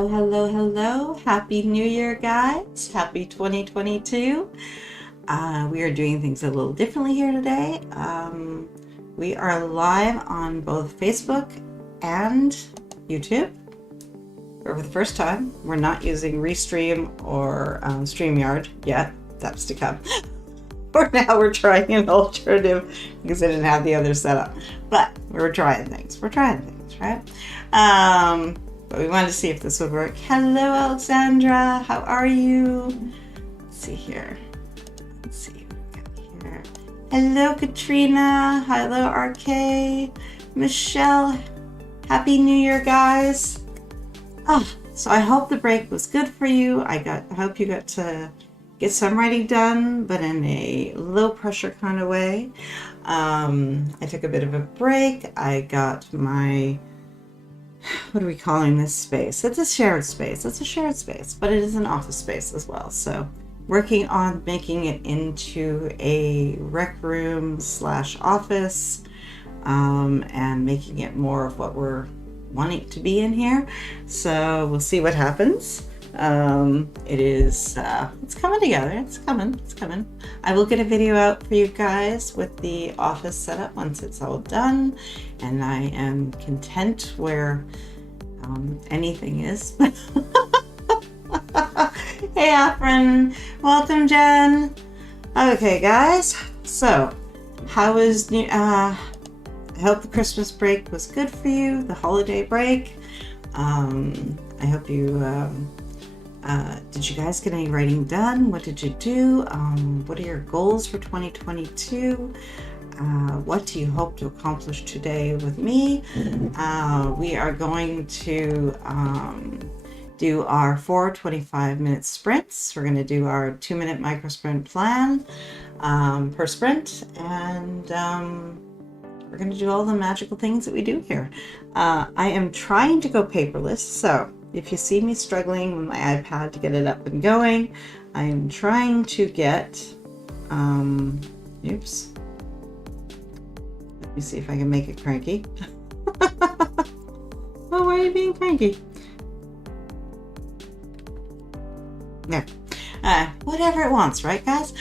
Hello, hello, hello. Happy New Year, guys. Happy 2022. We are doing things a little differently here today. We are live on both Facebook and YouTube. For the first time, we're not using Restream or StreamYard yet. That's to come. For now, we're trying an alternative because I didn't have the other setup. But we're trying things. We're trying things, right? But we wanted to see if this would work. Hello, Alexandra. How are you? Let's see here. Let's see what we got here. Hello, Katrina. Hello, RK. Michelle. Happy New Year, guys. Oh, so I hope the break was good for you. I hope you got to get some writing done, but in a low pressure kind of way. I took a bit of a break. I got my, what are we calling this space? It's a shared space. It's a shared space, but it is an office space as well. So working on making it into a rec room / office, and making it more of what we're wanting to be in here. So we'll see what happens. It's coming together. It's coming. I will get a video out for you guys with the office setup once it's all done, and I am content where anything is. Hey, Afrin. Welcome, Jen. Okay, guys. So, how was I hope the Christmas break was good for you, the holiday break. I hope you did you guys get any writing done? What did you do? What are your goals for 2022? What do you hope to accomplish today with me? We are going to do our 4 25-minute sprints. We're going to do our 2-minute micro sprint plan per sprint, and we're going to do all the magical things that we do here. I am trying to go paperless, so if you see me struggling with my iPad to get it up and going, I am trying to get, oops. Let me see if I can make it cranky. Oh, why are you being cranky? There. Whatever it wants, right, guys?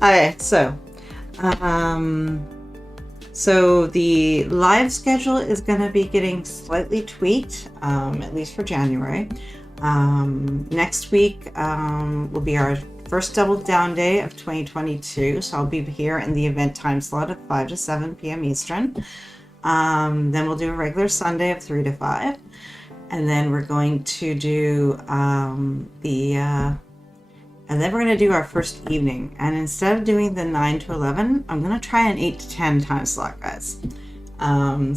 Okay, so the live schedule is going to be getting slightly tweaked, at least for January. Next week will be our first double down day of 2022, so I'll be here in the event time slot of 5 to 7 p.m. Eastern. Then we'll do a regular Sunday of 3 to 5, and then we're going to do and then we're going to do our first evening. And instead of doing the 9 to 11, I'm going to try an 8 to 10 time slot, guys.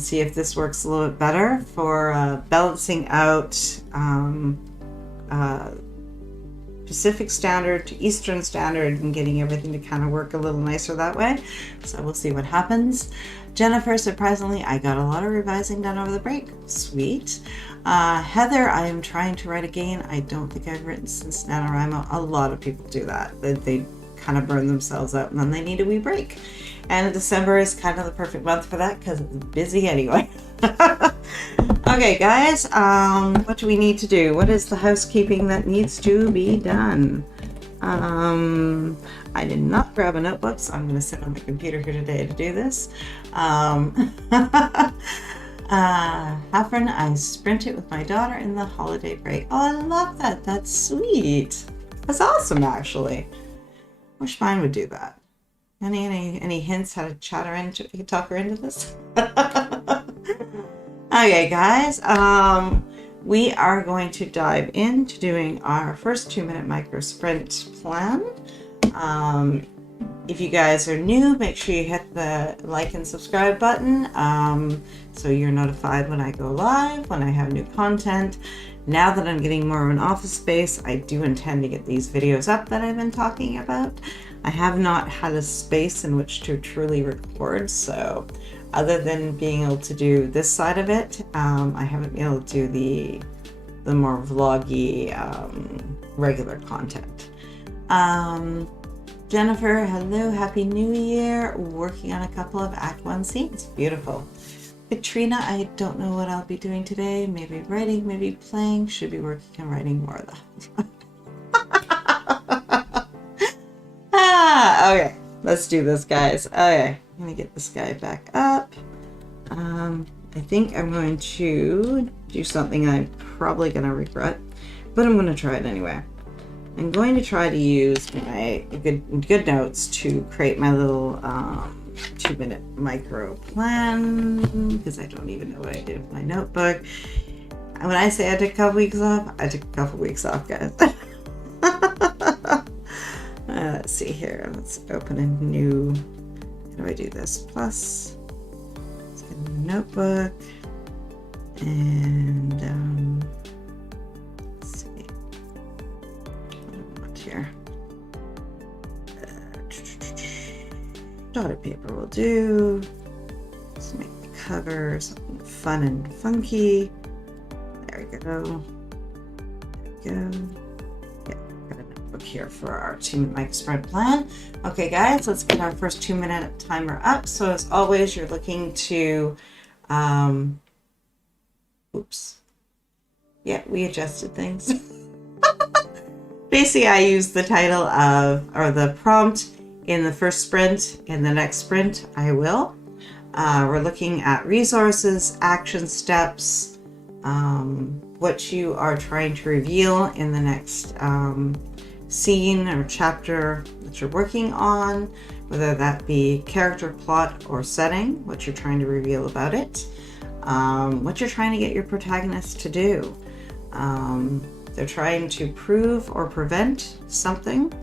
See if this works a little bit better for balancing out Pacific Standard to Eastern Standard and getting everything to kind of work a little nicer that way. So we'll see what happens. Jennifer, surprisingly, I got a lot of revising done over the break. Sweet. Heather, I am trying to write again. I don't think I've written since NaNoWriMo. A lot of people do that. They kind of burn themselves out and then they need a wee break. And December is kind of the perfect month for that because it's busy anyway. Okay, guys, what do we need to do? What is the housekeeping that needs to be done? I did not grab a notebook, so I'm going to sit on my computer here today to do this. Hafren, I sprinted with my daughter in the holiday break. Oh, I love that. That's sweet. That's awesome, actually. Wish mine would do that. Any hints how to chat her into, if you could talk her into this? Okay, guys. We are going to dive into doing our first 2-minute micro sprint plan. If you guys are new, make sure you hit the like and subscribe button so you're notified when I go live, when I have new content. Now that I'm getting more of an office space, I do intend to get these videos up that I've been talking about. I have not had a space in which to truly record, so other than being able to do this side of it, I haven't been able to do the more vloggy regular content. Jennifer, hello, happy new year. Working on a couple of Act 1 scenes. Beautiful. Katrina, I don't know what I'll be doing today. Maybe writing, maybe playing. Should be working on writing more though. Okay. Let's do this, guys. Okay. I'm going to get this guy back up. I think I'm going to do something I'm probably going to regret, but I'm going to try it anyway. I'm going to try to use my good notes to create my little 2-minute micro plan, because I don't even know what I did with my notebook. When I say I took a couple weeks off, I took a couple weeks off, guys. Let's see here. Let's open a new. How do I do this? Plus, let's get a new notebook, and let's see. What do I want here? Dotted paper will do. Let's make the cover something fun and funky. There we go. There we go. Here for our 2-minute micro sprint plan. Okay, guys, let's get our first 2-minute timer up. So as always, you're looking to, oops. Yeah, we adjusted things. Basically, I used the title of, or the prompt in the first sprint. In the next sprint, I will. We're looking at resources, action steps, what you are trying to reveal in the next scene or chapter that you're working on, whether that be character, plot, or setting, what you're trying to reveal about it, what you're trying to get your protagonist to do. They're trying to prove or prevent something,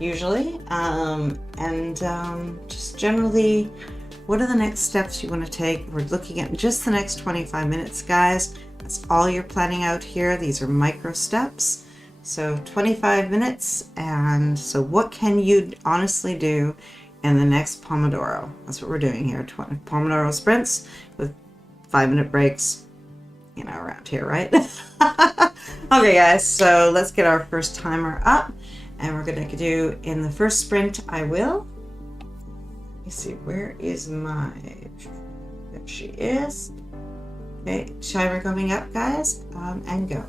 usually, just generally, what are the next steps you want to take? We're looking at just the next 25 minutes, guys. That's all you're planning out here. These are micro steps. So 25 minutes, and so what can you honestly do in the next Pomodoro? That's what we're doing here, 20 Pomodoro sprints with 5-minute breaks, you know, around here, right? Okay, guys, so let's get our first timer up, and we're going to do in the first sprint, I will. Let me see, where is my, there she is. Okay, timer coming up, guys, and go.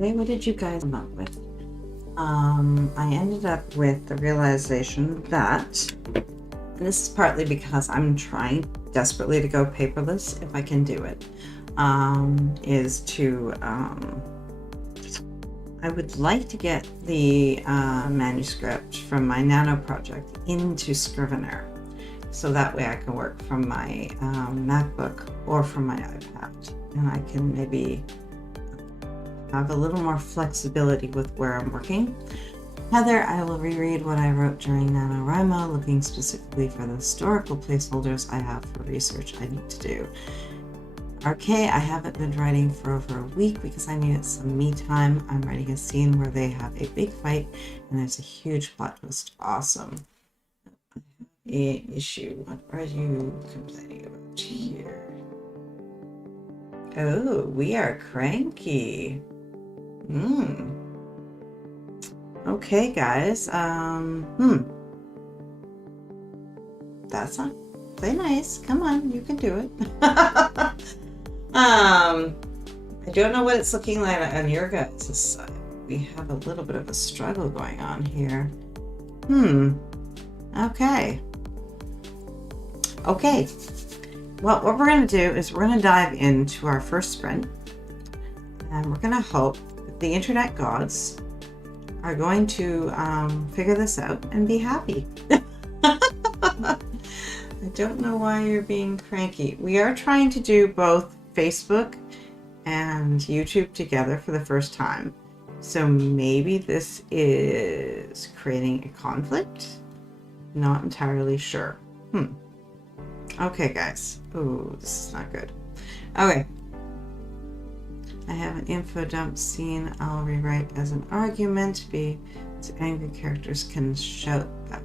Okay, what did you guys come up with? I ended up with the realization that, and this is partly because I'm trying desperately to go paperless if I can do it, is to, I would like to get the manuscript from my Nano project into Scrivener. so that way I can work from my MacBook or from my iPad, and I can maybe have a little more flexibility with where I'm working. Heather, I will reread what I wrote during NaNoWriMo, looking specifically for the historical placeholders I have for research I need to do. RK, I haven't been writing for over a week because I needed some me time. I'm writing a scene where they have a big fight and there's a huge plot twist. Awesome. Issue. What are you complaining about here? Oh, we are cranky. Okay, guys. That's not very nice. Come on, you can do it. I don't know what it's looking like on your guys' side. We have a little bit of a struggle going on here. Okay. Okay. Well, what we're going to do is we're going to dive into our first sprint, and we're going to hope that the internet gods are going to figure this out and be happy. I don't know why you're being cranky. We are trying to do both Facebook and YouTube together for the first time. So maybe this is creating a conflict. Not entirely sure. Okay, guys. Ooh, this is not good. Okay. I have an info dump scene I'll rewrite as an argument. So angry characters can shout at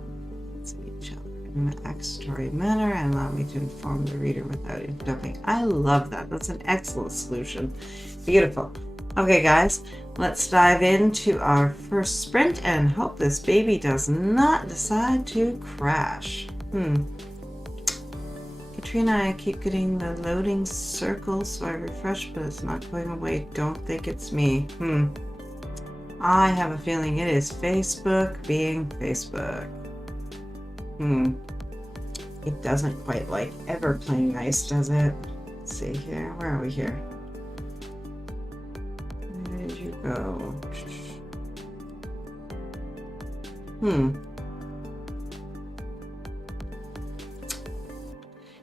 each other in an accusatory manner and allow me to inform the reader without interrupting. I love that. That's an excellent solution. Beautiful. Okay, guys, let's dive into our first sprint and hope this baby does not decide to crash. Katrina, I keep getting the loading circle, so I refresh, but it's not going away. Don't think it's me. I have a feeling it is Facebook being Facebook. It doesn't quite like ever playing nice, does it? Let's see here. Where are we here? Where did you go?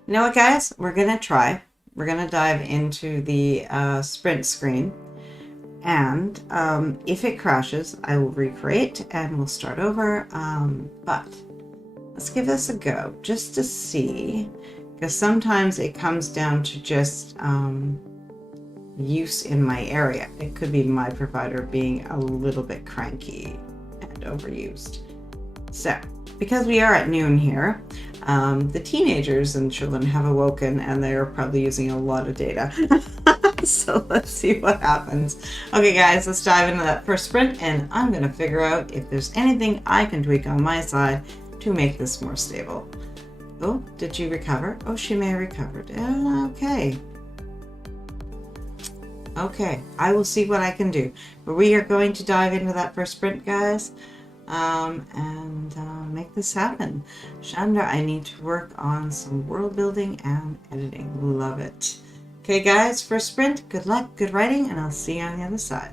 You know what, guys? We're going to try. We're going to dive into the sprint screen. And if it crashes, I will recreate and we'll start over. But let's give this a go just to see. Because sometimes it comes down to just use in my area. It could be my provider being a little bit cranky and overused. So, because we are at noon here, the teenagers and children have awoken and they are probably using a lot of data. So let's see what happens. Okay, guys, let's dive into that first sprint and I'm going to figure out if there's anything I can tweak on my side to make this more stable. Oh, did you recover? Oh, she may have recovered. Okay. Okay, I will see what I can do. But we are going to dive into that first sprint, guys. And make this happen. Chandra, I need to work on some world building and editing. Love it. Okay, guys, first sprint. Good luck, good writing, and I'll see you on the other side.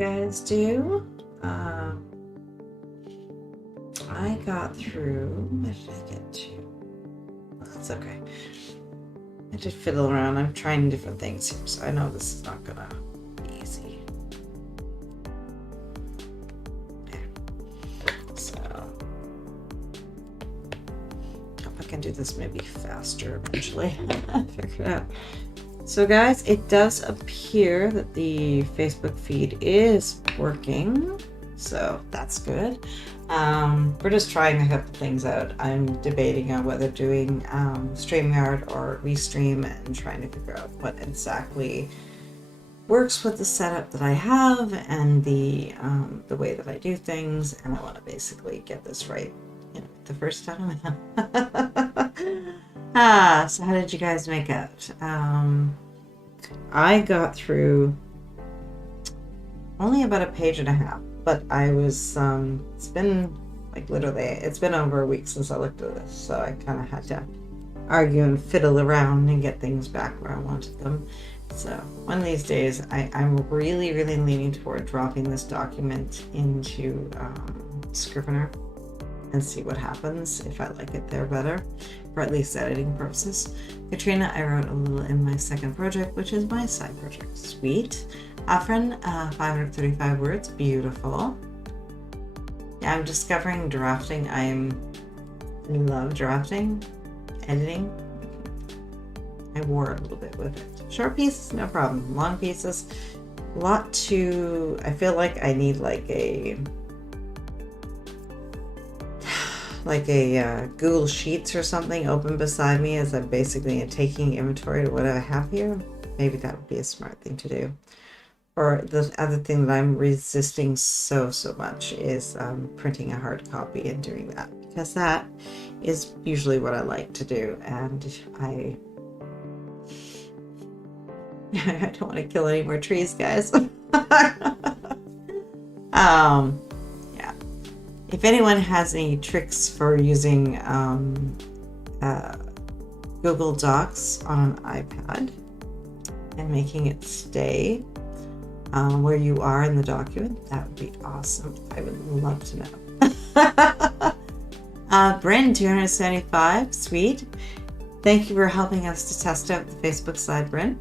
guys do? I got through, what did I get to? That's okay. I did fiddle around. I'm trying different things here, so I know this is not gonna be easy. Okay. So, hope I can do this maybe faster eventually. Figure it out. So guys, it does appear that the Facebook feed is working, so that's good. We're just trying a couple things out. I'm debating on whether doing StreamYard or Restream and trying to figure out what exactly works with the setup that I have and the way that I do things, and I want to basically get this right, you know, the first time. So how did you guys make out? I got through only about a page and a half, but I was, it's been like literally, it's been over a week since I looked at this, so I kind of had to argue and fiddle around and get things back where I wanted them. So one of these days, I'm really, really leaning toward dropping this document into Scrivener and see what happens if I like it there better, for at least editing purposes. Katrina, I wrote a little in my second project, which is my side project. Sweet. Afrin, 535 words. Beautiful. Yeah, I'm discovering drafting. I love drafting, editing. I wore a little bit with it. Short pieces, no problem. Long pieces, a lot to, I feel like I need like a Google Sheets or something open beside me as I'm basically taking inventory of what I have here. Maybe that would be a smart thing to do. Or the other thing that I'm resisting so much is printing a hard copy and doing that, because that is usually what I like to do, and I don't want to kill any more trees, guys. Yeah. If anyone has any tricks for using Google Docs on an iPad and making it stay where you are in the document, that would be awesome. I would love to know. Bryn, 275, sweet. Thank you for helping us to test out the Facebook side, Bryn.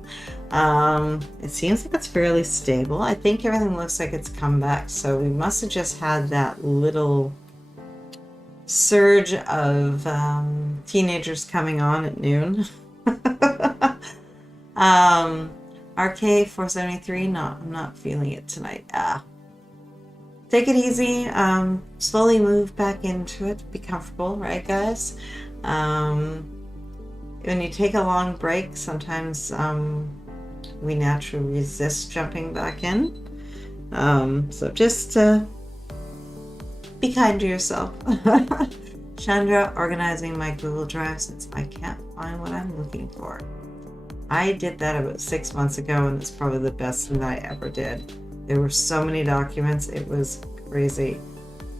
It seems like it's fairly stable. I think everything looks like it's come back, so we must have just had that little surge of teenagers coming on at noon. RK473, I'm not feeling it tonight. Take it easy. Slowly move back into it. Be comfortable, right, guys? When you take a long break, sometimes we naturally resist jumping back in. So just be kind to yourself. Chandra, organizing my Google Drive since I can't find what I'm looking for. I did that about 6 months ago, and it's probably the best thing that I ever did. There were so many documents, it was crazy.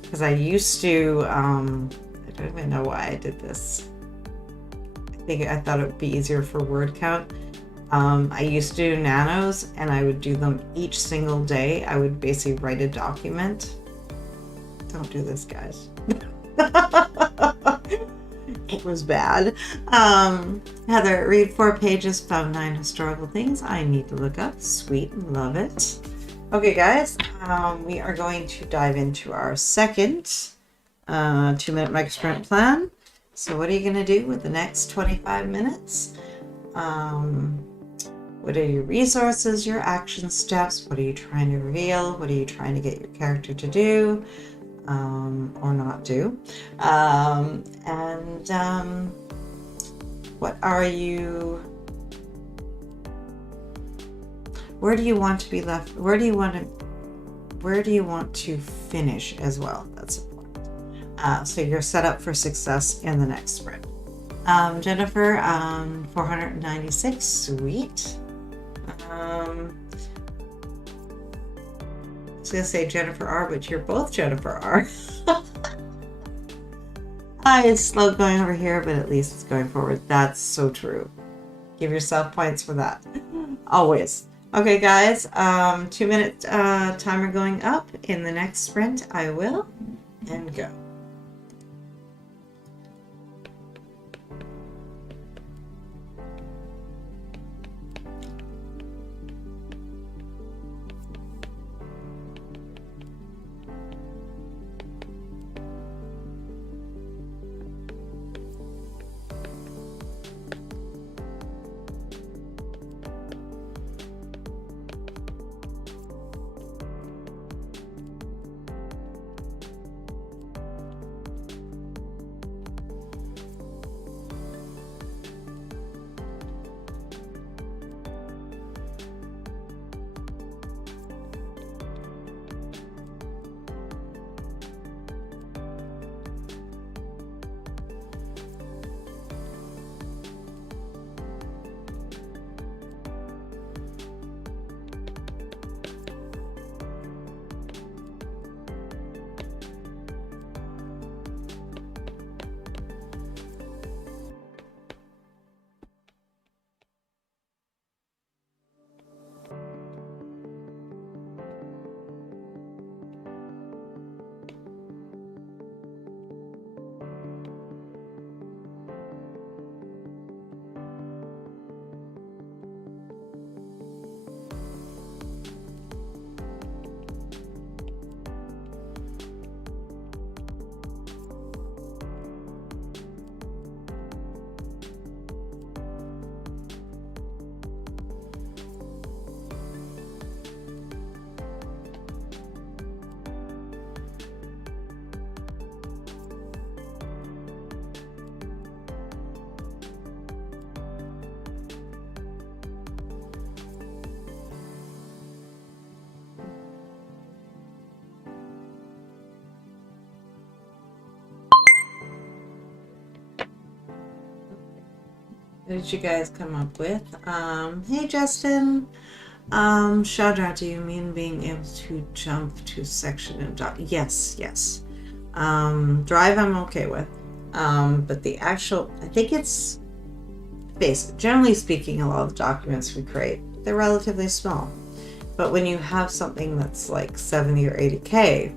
Because I used to, I don't even know why I did this. I thought it would be easier for word count. I used to do nanos, and I would do them each single day. I would basically write a document. Don't do this, guys. It was bad. Heather, read 4 pages, found 9 historical things I need to look up. Sweet, love it. Okay, guys, we are going to dive into our second 2-minute micro sprint plan. So what are you going to do with the next 25 minutes? What are your resources, your action steps? What are you trying to reveal? What are you trying to get your character to do? Or not do? What are you, where do you want to be left? Where do you want to finish as well? That's important. So you're set up for success in the next sprint. Jennifer, 496, sweet. I was going to say Jennifer R, but you're both Jennifer R. It's slow going over here, but at least it's going forward. That's so true. Give yourself points for that. Always. Okay, guys, 2-minute timer going up. In the next sprint, I will, and go. What did you guys come up with? Hey Justin. Shadra, do you mean being able to jump to section and yes. Drive I'm okay with. But the actual, I think it's basic. Generally speaking, a lot of the documents we create, they're relatively small. But when you have something that's like 70 or 80K,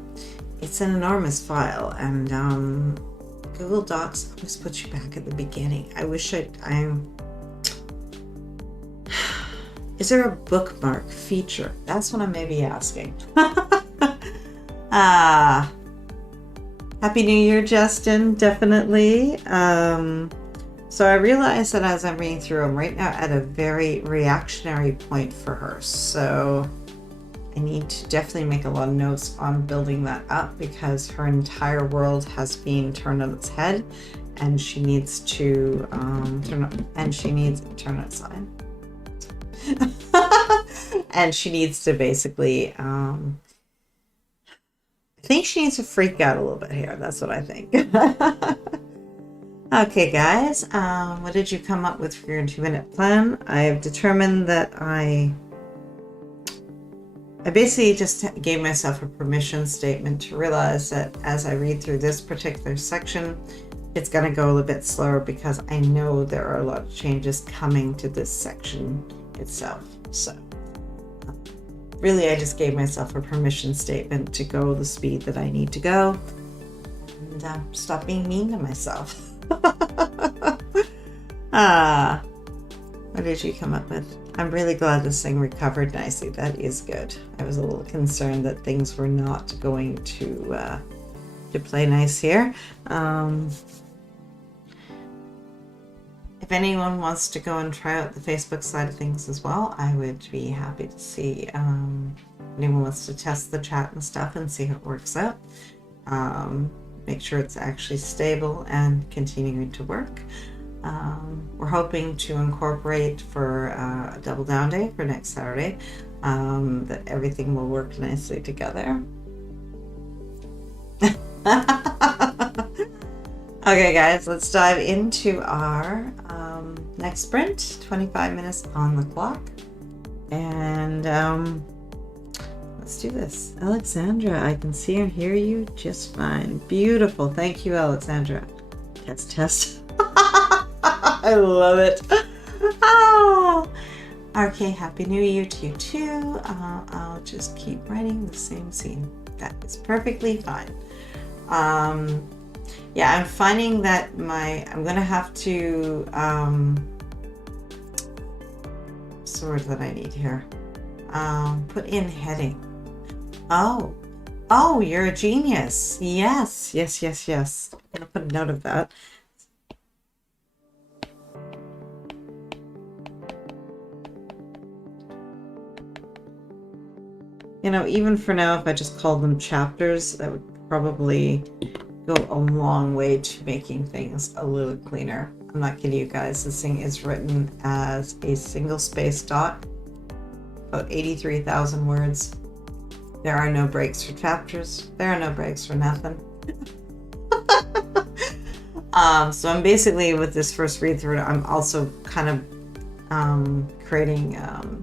it's an enormous file, and Google Docs always puts you back at the beginning. I wish is there a bookmark feature? That's what I may be asking. Happy New Year, Justin, definitely. So I realized that as I'm reading through, I'm right now at a very reactionary point for her. So I need to definitely make a lot of notes on building that up, because her entire world has been turned on its head, and she needs to turn its side. And she needs to basically, I think she needs to freak out a little bit here. That's what I think. Okay, guys, what did you come up with for your 2-minute plan? I've determined that I basically just gave myself a permission statement to realize that as I read through this particular section, it's going to go a little bit slower, because I know there are a lot of changes coming to this section itself. So really, I just gave myself a permission statement to go the speed that I need to go, and stop being mean to myself. What did you come up with? I'm really glad this thing recovered nicely. That is good. I was a little concerned that things were not going to play nice here. If anyone wants to go and try out the Facebook side of things as well, I would be happy to see anyone wants to test the chat and stuff and see how it works out. Make sure it's actually stable and continuing to work. We're hoping to incorporate for a double down day for next Saturday, that everything will work nicely together. Okay, guys, let's dive into our next sprint. 25 minutes on the clock, and let's do this. Alexandra, I can see and hear you just fine. Beautiful. Thank you, Alexandra. Test. I love it. Oh, Okay, Happy New Year to you too. I'll just keep writing the same scene. That is perfectly fine. Yeah, I'm finding that I'm gonna have to, what's the word that I need here? Put in heading. Oh, you're a genius. Yes. I'm gonna put a note of that. You know, even for now, if I just called them chapters, that would probably go a long way to making things a little cleaner. I'm not kidding you guys. This thing is written as a single space dot, about 83,000 words. There are no breaks for chapters. There are no breaks for nothing. So I'm basically, with this first read through, I'm also kind of creating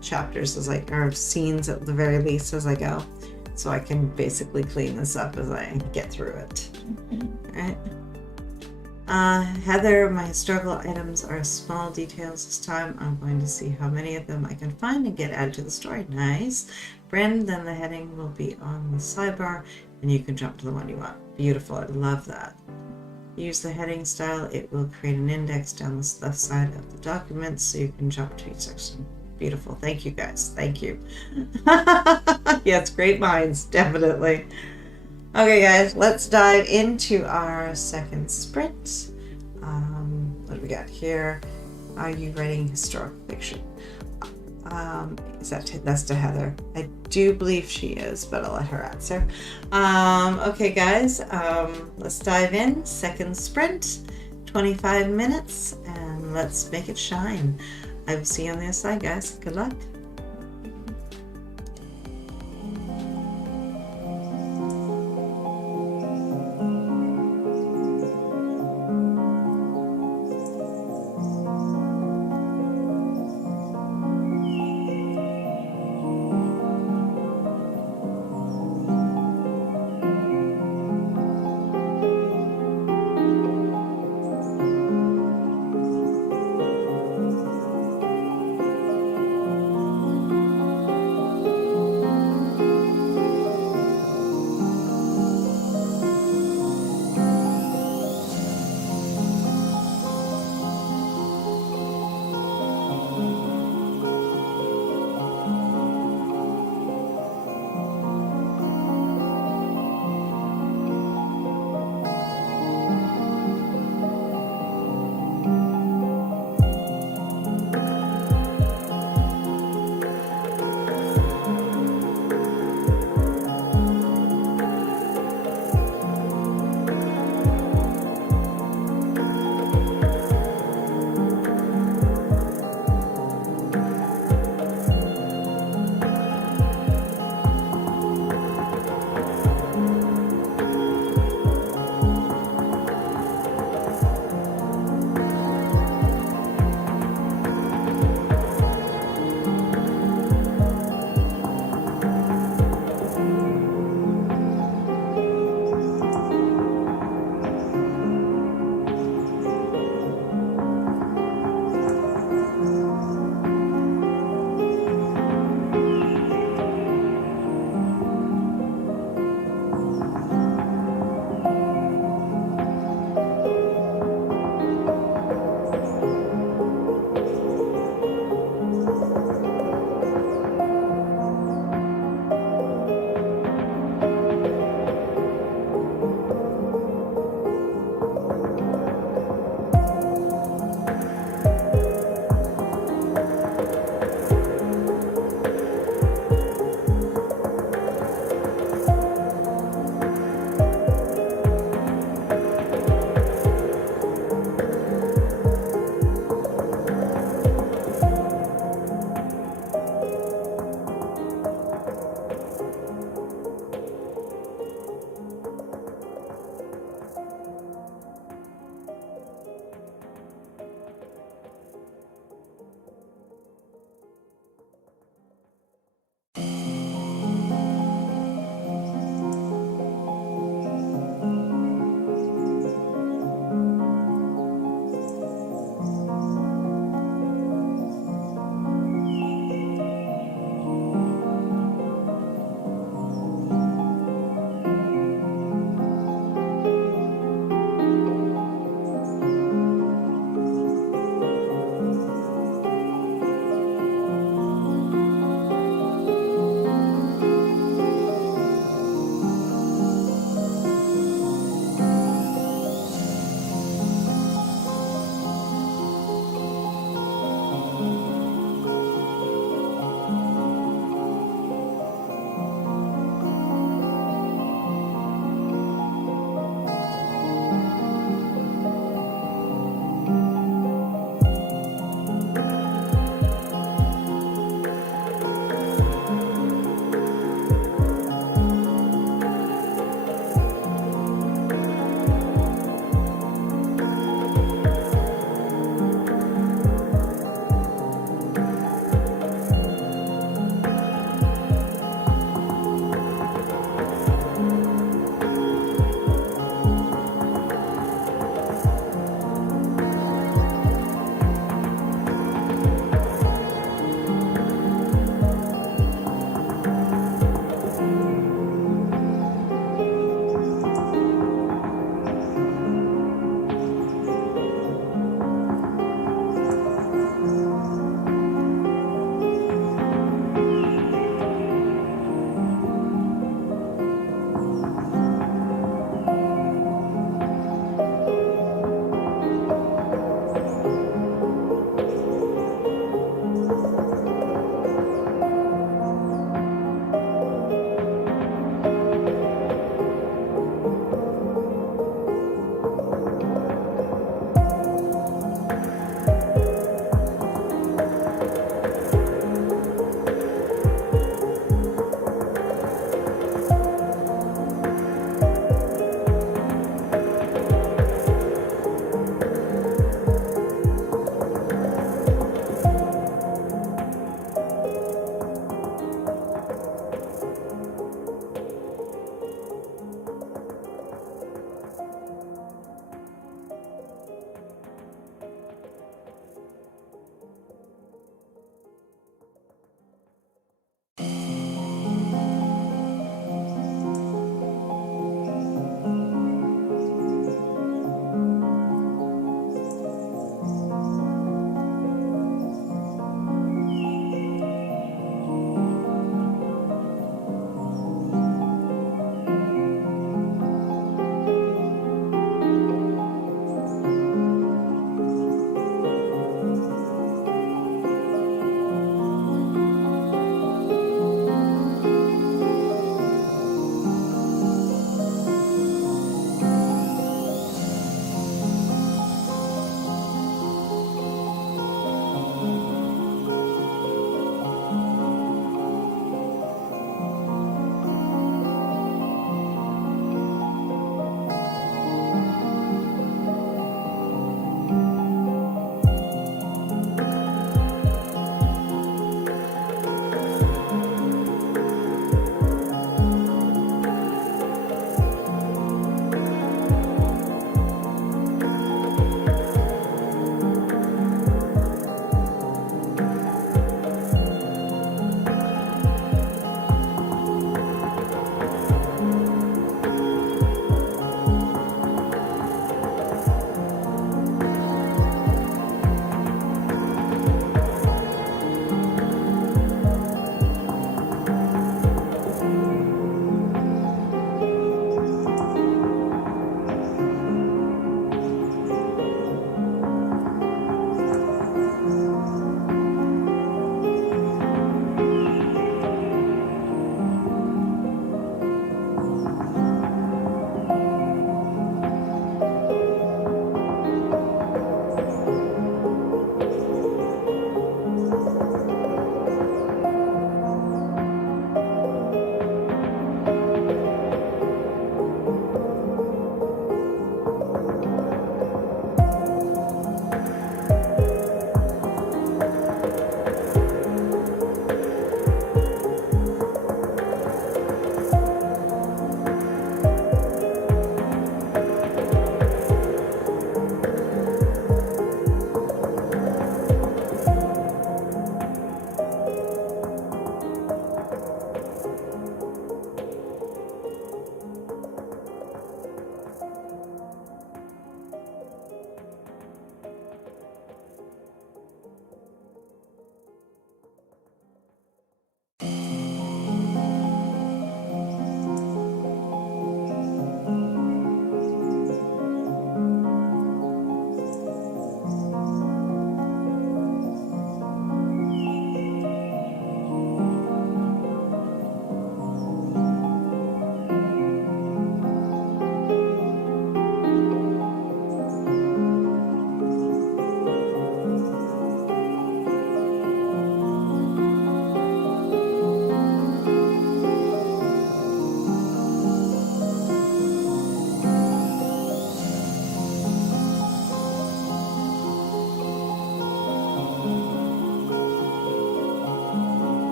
chapters or scenes at the very least as I go, so I can basically clean this up as I get through it. All right. Heather, my historical items are small details this time. I'm going to see how many of them I can find and get added to the story. Nice. Brandon, the heading will be on the sidebar and you can jump to the one you want. Beautiful. I love that. Use the heading style. It will create an index down the left side of the document so you can jump to each section. Beautiful. Thank you guys. Thank you. Yes, great minds. Definitely. Okay, guys, let's dive into our second sprint. What do we got here? Are you writing historical fiction? That's to Heather. I do believe she is, but I'll let her answer. Okay, guys, let's dive in. Second sprint, 25 minutes, and let's make it shine. I will see you on the other side, guys. Good luck.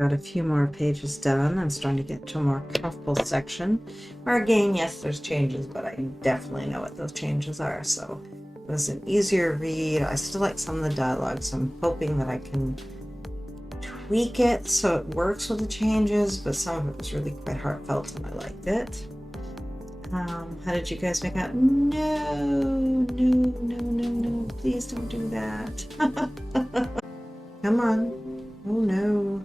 got a few more pages done. I'm starting to get to a more comfortable section where, again, yes, there's changes, but I definitely know what those changes are. So it was an easier read. I still like some of the dialogue, so I'm hoping that I can tweak it so it works with the changes, but some of it was really quite heartfelt and I liked it. How did you guys make out? No, please don't do that. Come on. Oh no.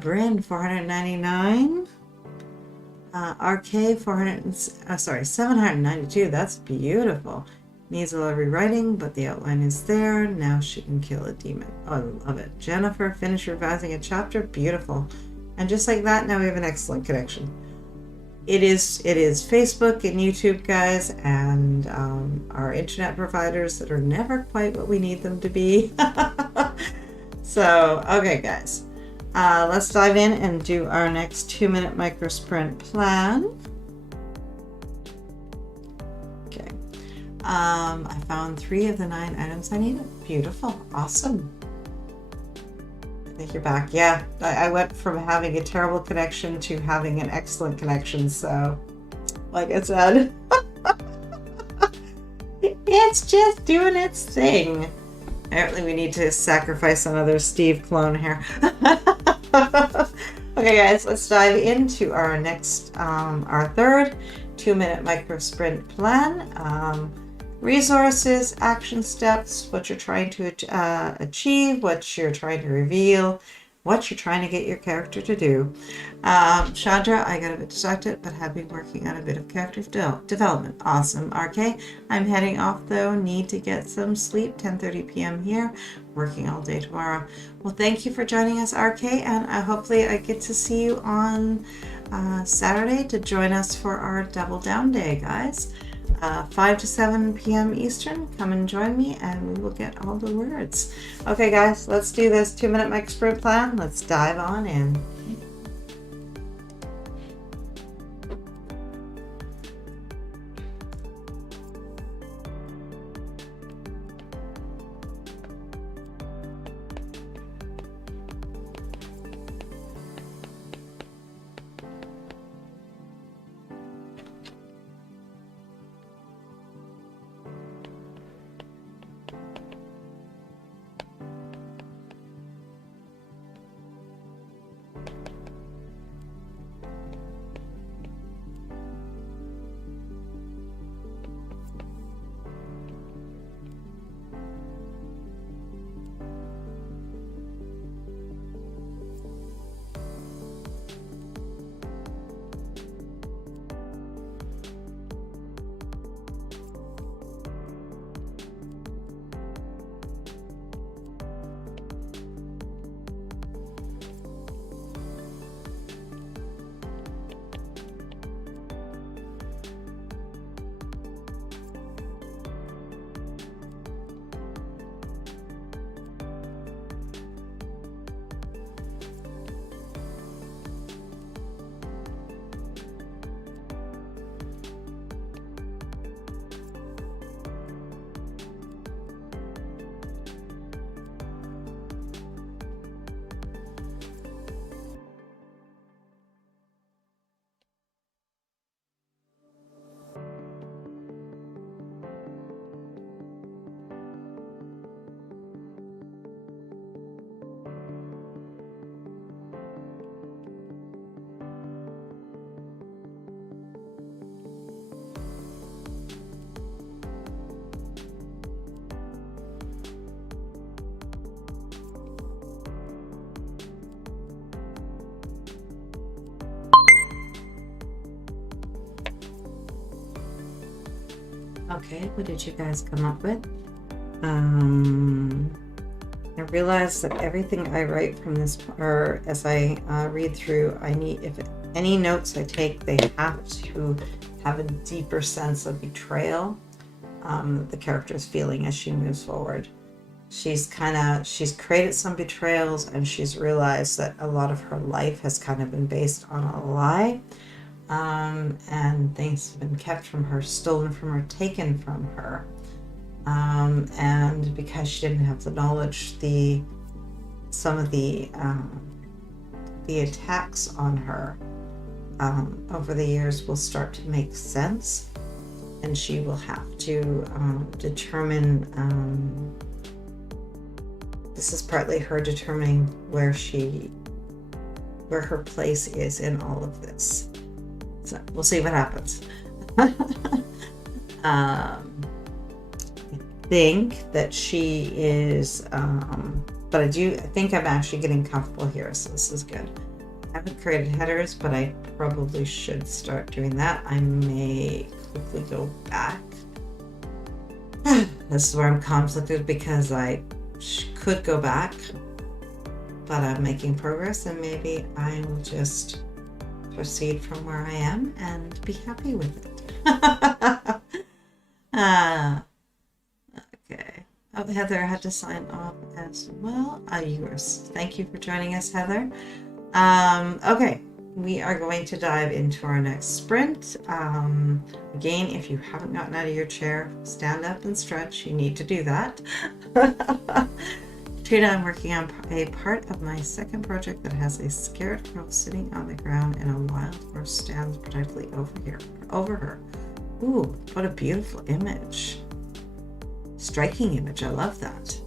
Bryn, 499. RK, 792. That's beautiful. Needs a lot of rewriting, but the outline is there. Now she can kill a demon. Oh, I love it. Jennifer, finish revising a chapter. Beautiful. And just like that, now we have an excellent connection. It is Facebook and YouTube, guys, and our internet providers that are never quite what we need them to be. So, okay, guys. Let's dive in and do our next 2-minute micro sprint plan. Okay. I found 3 of the 9 items I needed. Beautiful. Awesome. I think you're back. Yeah, I went from having a terrible connection to having an excellent connection. So, like I said, it's just doing its thing. Apparently we need to sacrifice another Steve clone here. Okay, guys, let's dive into our next, our third 2-minute micro sprint plan. Resources, action steps, what you're trying to achieve, what you're trying to reveal, what you're trying to get your character to do. Chandra, I got a bit distracted, but have been working on a bit of character development. Awesome. RK, I'm heading off though. Need to get some sleep. 10:30 p.m. here. Working all day tomorrow. Well, thank you for joining us, RK, and hopefully I get to see you on Saturday to join us for our Double Down Day, guys. 5 to 7 p.m. Eastern. Come and join me and we will get all the words. Okay, guys, let's do this 2-minute micro sprint plan. Let's dive on in. Okay, what did you guys come up with? I realized that everything I write from this, or as I read through, if any notes I take, they have to have a deeper sense of betrayal that the character is feeling as she moves forward. She's created some betrayals, and she's realized that a lot of her life has kind of been based on a lie. And things have been kept from her, stolen from her, taken from her. And because she didn't have the knowledge, some of the the attacks on her over the years will start to make sense, and she will have to determine, this is partly her determining where her place is in all of this. So we'll see what happens. I think that she is, but I think I'm actually getting comfortable here, so this is good. I haven't created headers, but I probably should start doing that. I may quickly go back. This is where I'm conflicted because I could go back, but I'm making progress, and maybe I will just proceed from where I am and be happy with it. Okay. Oh, Heather had to sign off as well. Thank you for joining us, Heather. Okay, we are going to dive into our next sprint. Again, if you haven't gotten out of your chair, stand up and stretch. You need to do that. Trina, I'm working on a part of my second project that has a scared girl sitting on the ground and a wild horse stands protectively over her. Ooh, what a beautiful image. Striking image. I love that.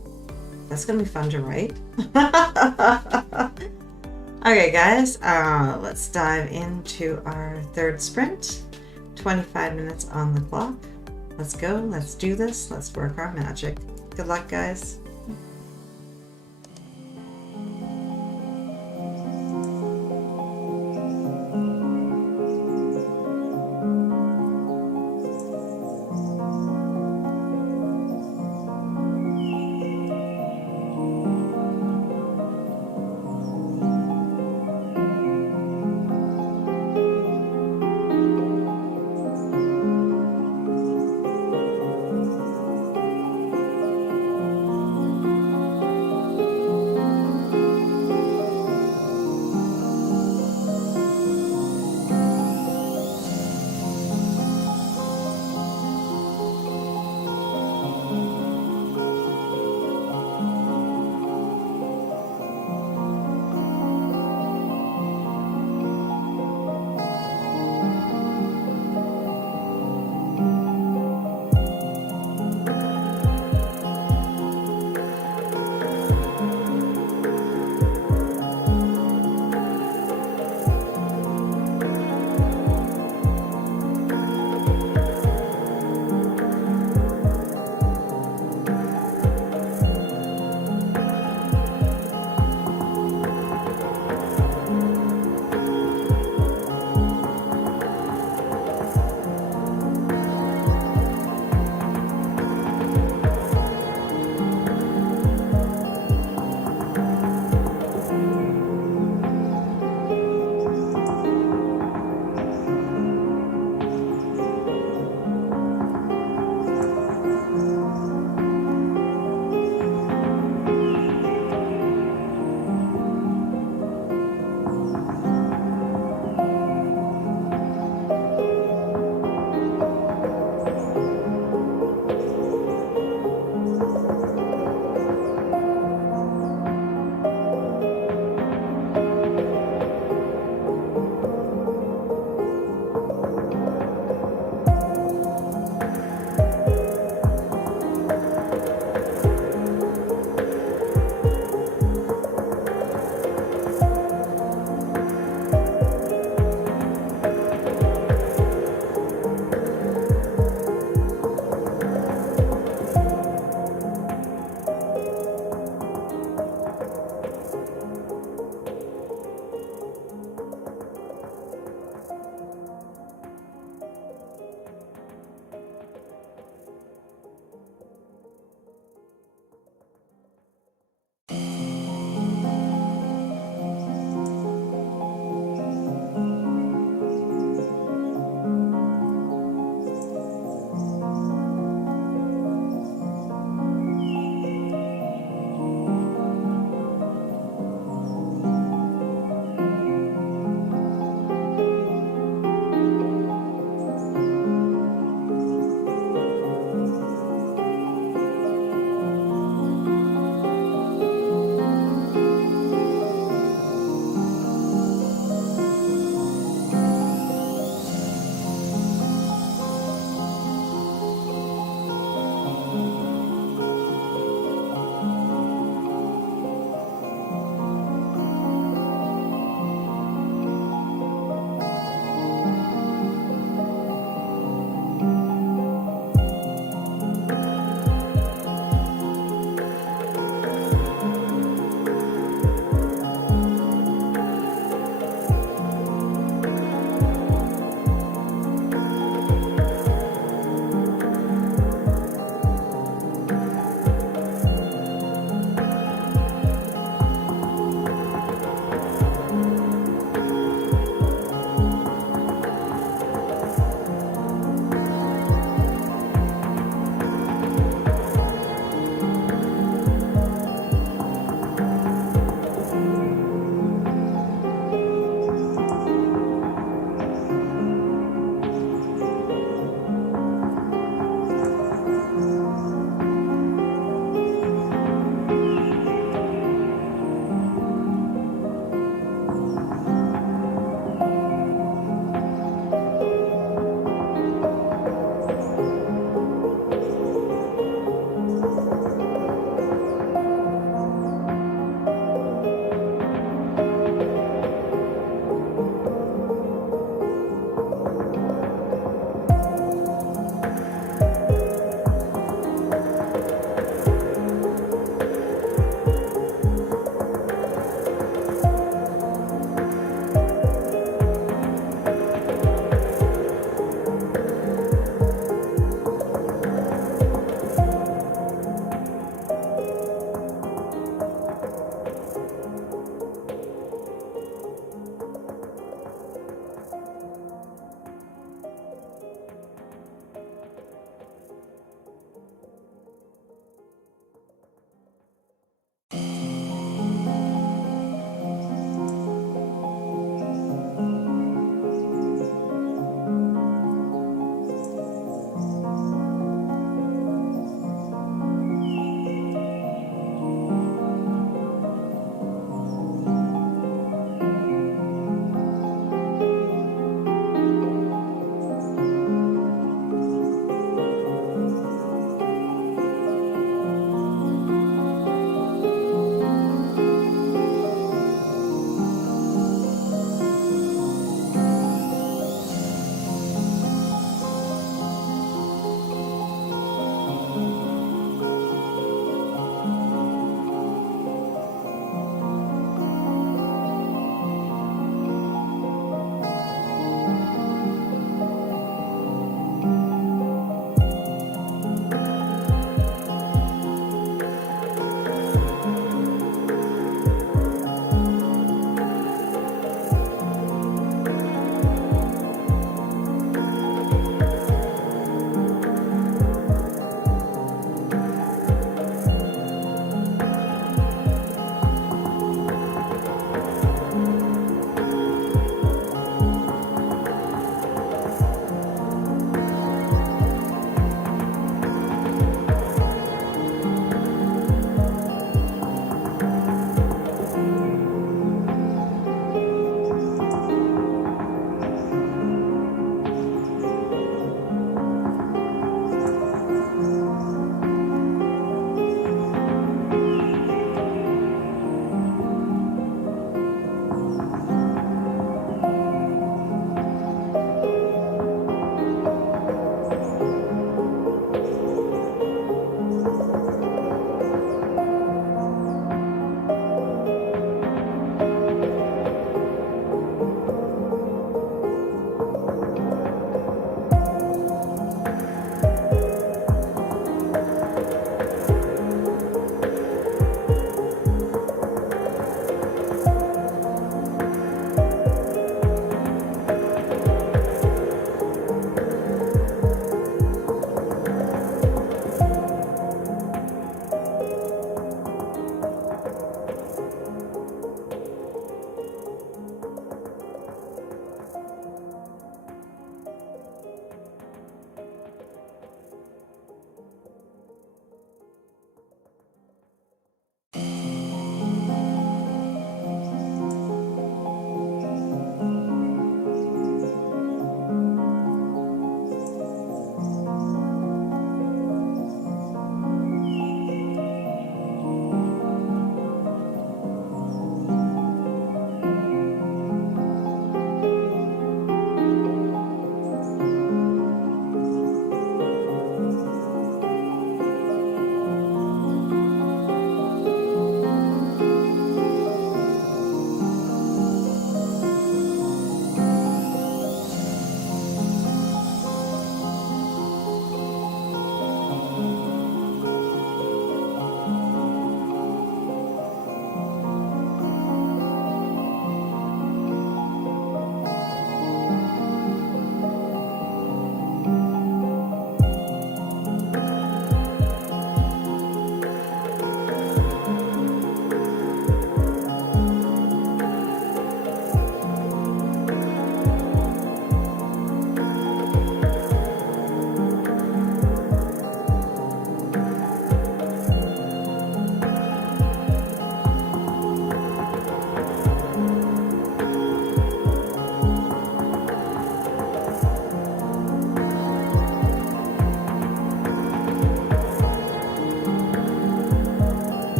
That's gonna be fun to write. Okay, guys, let's dive into our third sprint. 25 minutes on the clock. Let's go. Let's do this. Let's work our magic. Good luck, guys.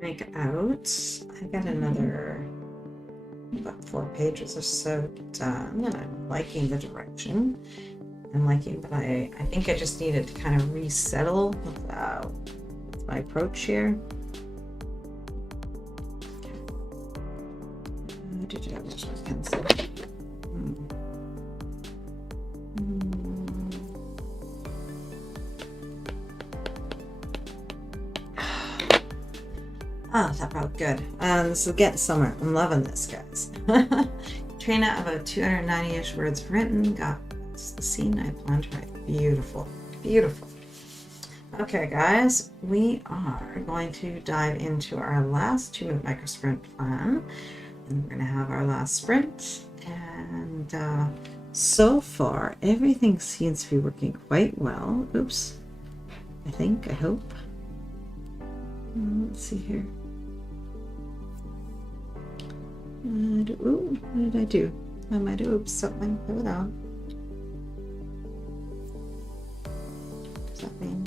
make out. I got another about 4 pages or so done, and I'm liking the direction. I'm liking, but I think I just needed to kind of resettle with my approach here. Oh, that felt good. This is getting somewhere. I'm loving this, guys. Train out about 290-ish words written. Got the scene I plan to write. Beautiful. Beautiful. Okay, guys, we are going to dive into our last 2-minute micro sprint plan. And we're going to have our last sprint. And so far, everything seems to be working quite well. Oops. I hope. Let's see here. Ooh, what did I do? I might have oops something. Hold on. What does that mean?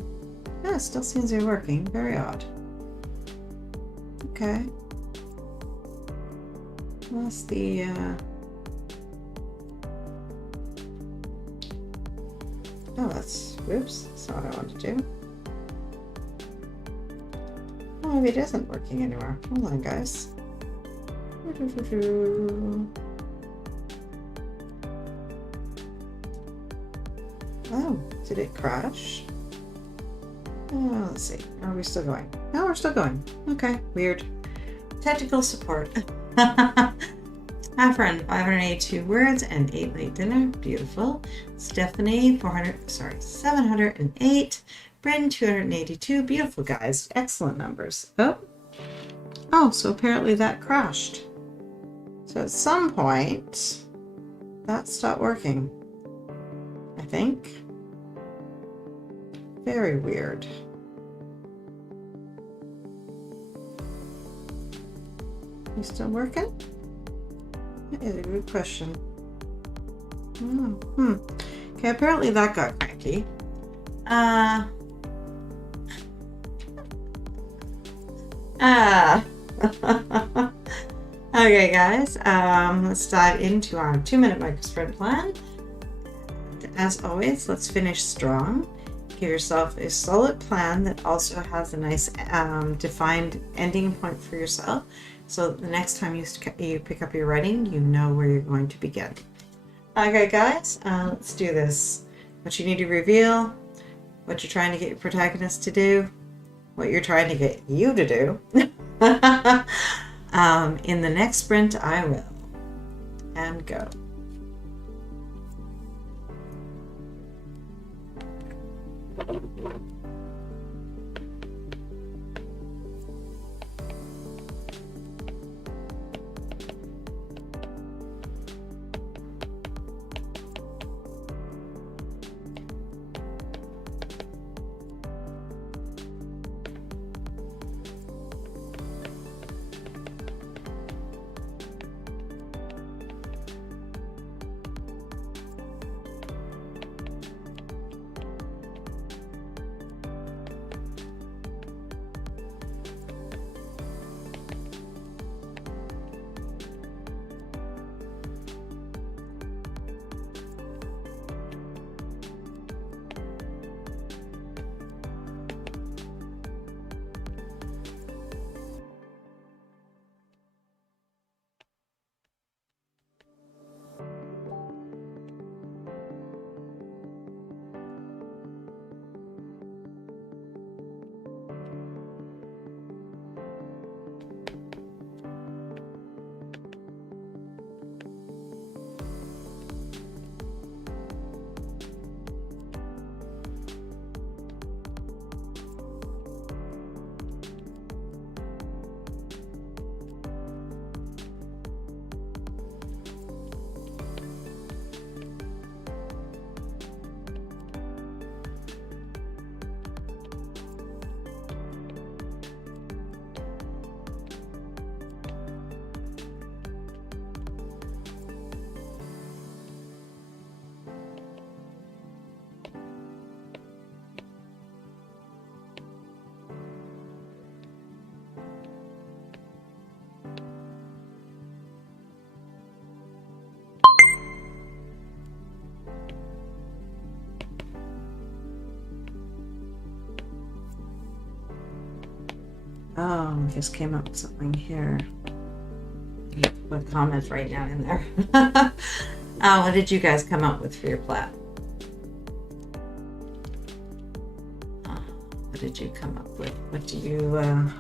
Yeah, it still seems to be working. Very odd. Okay. What's the oh, that's oops. That's not what I want to do. Oh, maybe it isn't working anymore. Hold on, guys. Oh, did it crash? Oh, let's see. Are we still going? No, we're still going. Okay, weird. Technical support. Have friend, 582 words and 8 late dinner. Beautiful. Stephanie, 708. Bryn, 282. Beautiful, guys. Excellent numbers. Oh, so apparently that crashed. So at some point, that stopped working. I think. Very weird. You still working? That is a good question. Oh, Okay, apparently that got cranky. Okay, guys, let's dive into our 2-minute micro sprint plan. As always, let's finish strong. Give yourself a solid plan that also has a nice defined ending point for yourself. So the next time you pick up your writing, you know where you're going to begin. Okay, guys, let's do this. What you need to reveal, what you're trying to get your protagonist to do, what you're trying to get you to do. In the next sprint, I will. And go. Oh, just came up with something here. Put comments right now in there. What did you guys come up with for your plan? What did you come up with? What do you...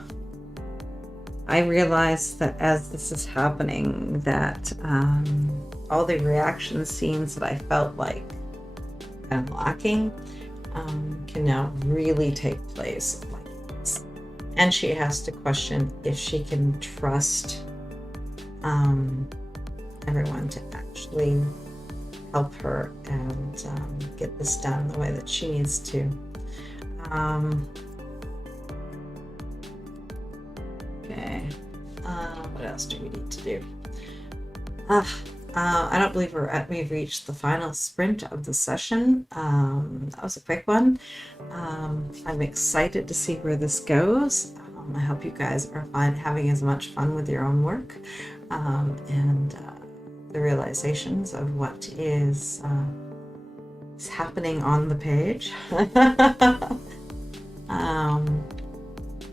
I realized that as this is happening, that all the reaction scenes that I felt like I'm lacking can now really take place like this. And she has to question if she can trust everyone to actually help her and get this done the way that she needs to. Okay, what else do we need to do? I don't believe we've reached the final sprint of the session. That was a quick one. I'm excited to see where this goes. I hope you guys are having as much fun with your own work and the realizations of what is happening on the page.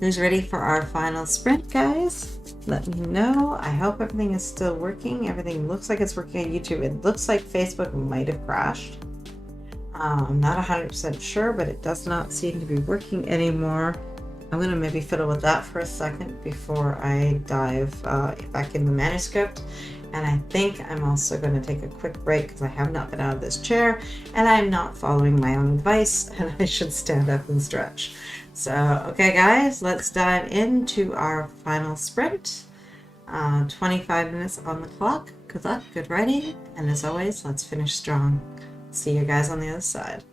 Who's ready for our final sprint, guys? Let me know. I hope everything is still working. Everything looks like it's working on YouTube. It looks like Facebook might have crashed. I'm not 100% sure, but it does not seem to be working anymore. I'm going to maybe fiddle with that for a second before I dive back in the manuscript. And I think I'm also going to take a quick break because I have not been out of this chair and I'm not following my own advice and I should stand up and stretch. So, okay guys, let's dive into our final sprint. 25 minutes on the clock. Good luck, good writing, and as always, let's finish strong. See you guys on the other side.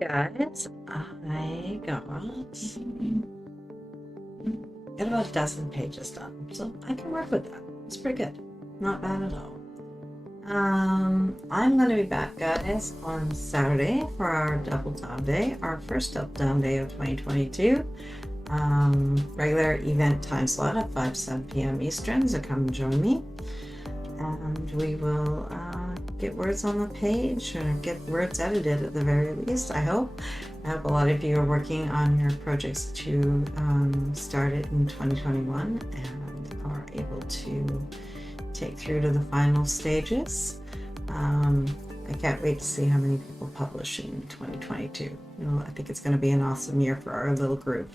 Guys, I got about a dozen pages done, so I can work with that. It's pretty good. Not bad at all. I'm going to be back, guys, on Saturday for our Double Down Day, our first Double Down Day of 2022. Regular event time slot at 5 to 7 p.m. Eastern, so come join me. And we will get words on the page, or get words edited at the very least, I hope. I hope a lot of you are working on your projects to start it in 2021 and are able to take through to the final stages. I can't wait to see how many people publish in 2022. You know, I think it's going to be an awesome year for our little group.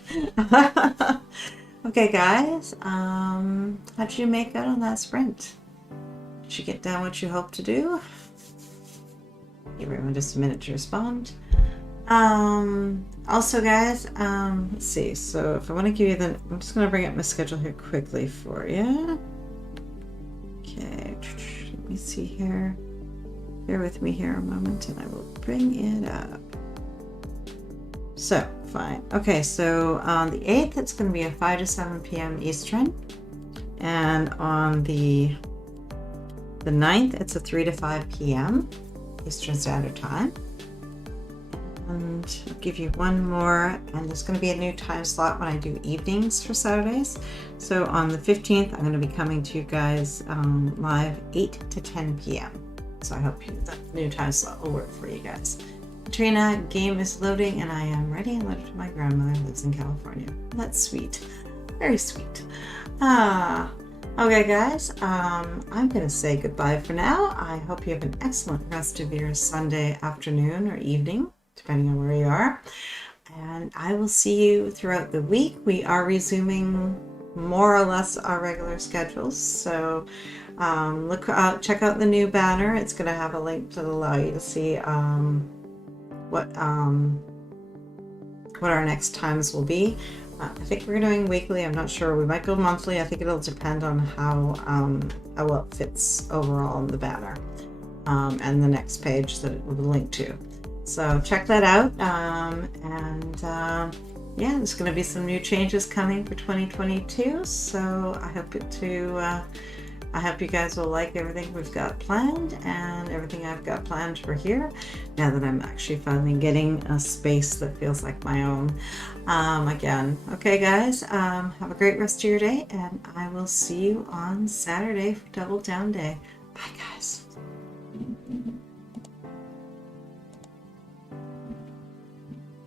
Okay, guys, how'd you make out on that sprint? Did you get done what you hoped to do? Give everyone just a minute to respond. Also, guys, let's see. So if I want to give you I'm just going to bring up my schedule here quickly for you. Okay, let me see here. Bear with me here a moment and I will bring it up. So, fine. Okay, so on the 8th, it's going to be at 5 to 7 p.m. Eastern. And on the 9th, it's at 3 to 5 p.m. Eastern Standard Time. And I'll give you one more, and there's going to be a new time slot when I do evenings for Saturdays. So on the 15th, I'm going to be coming to you guys live 8 to 10 p.m. So I hope that new time slot will work for you guys. Katrina, game is loading, and I am ready and loaded to my grandmother who lives in California. That's sweet. Very sweet. Okay, guys, I'm going to say goodbye for now. I hope you have an excellent rest of your Sunday afternoon or evening, depending on where you are. And I will see you throughout the week. We are resuming more or less our regular schedules. So check out the new banner. It's going to have a link to allow you to see what our next times will be. I think we're doing weekly. I'm not sure. We might go monthly. I think it'll depend on how well it fits overall in the banner and the next page that it will link to. So check that out. Yeah, there's going to be some new changes coming for 2022. So I hope you guys will like everything we've got planned and everything I've got planned for here, now that I'm actually finally getting a space that feels like my own again. Okay, guys, have a great rest of your day, and I will see you on Saturday for Double Down Day. Bye, guys.